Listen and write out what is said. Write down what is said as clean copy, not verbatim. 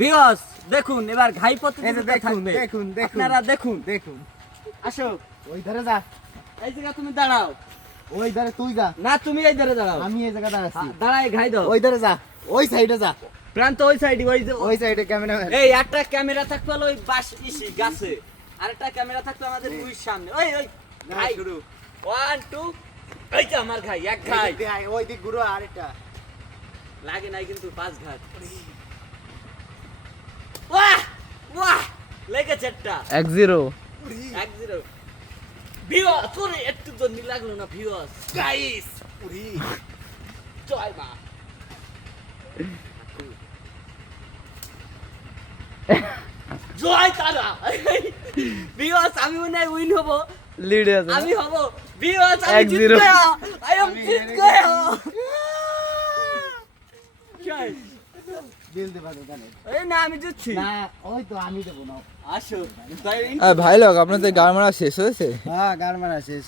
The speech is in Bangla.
ভিউয়ার্স দেখুন এবার ঘাই এই যে পদ্ধতিতে দেখুন থাকবে দেখুন দেখুন আপনারা দেখুন দেখুন আসো ওই ধারে যা এই জায়গা তুমি দাঁড়াও ওই ধারে তুই যা না তুমি এই ধারে দাঁড়াও আমি এই জায়গা দাঁড়াচ্ছি দাঁড়ায় ঘাই দাও ওই ধারে যা ওই সাইডে যা প্রান্ত ওই সাইডে ওই যে ওই সাইডে ক্যামেরাম্যান এই একটা ক্যামেরা থাকবে হলো ওই বাস ইসি গাছে আরেকটা ক্যামেরা থাকবে আমাদের দুই সামনে ওই ওই ঘাই শুরু 1 2 এই যে আমার ঘাই এক ঘাই ওই দিক ঘুরো আরেকটা লাগে নাই কিন্তু 5 ঘাট বাহ বাহ লেগেছে একটা 1-0 1-0 ভিউয়ার্স সরি একটু জন্য লাগলো না ভিউয়ার্স গাইস উড়ি জয় মা জয় তারা ভিউয়ার্স আমি মনে হয় উইন হব লিড আছে আমি হব ভিউয়ার্স আমি 1-0 জিত গয়া আই এম জিত গয়া জয় দিল দে বাদে জানে এই না আমি জিতছি না ওই তো আমি দেব না আসো তাই ভাই লোক আপনাদের গাড় মারা শেষ হয়েছে হ্যাঁ গার মারা শেষ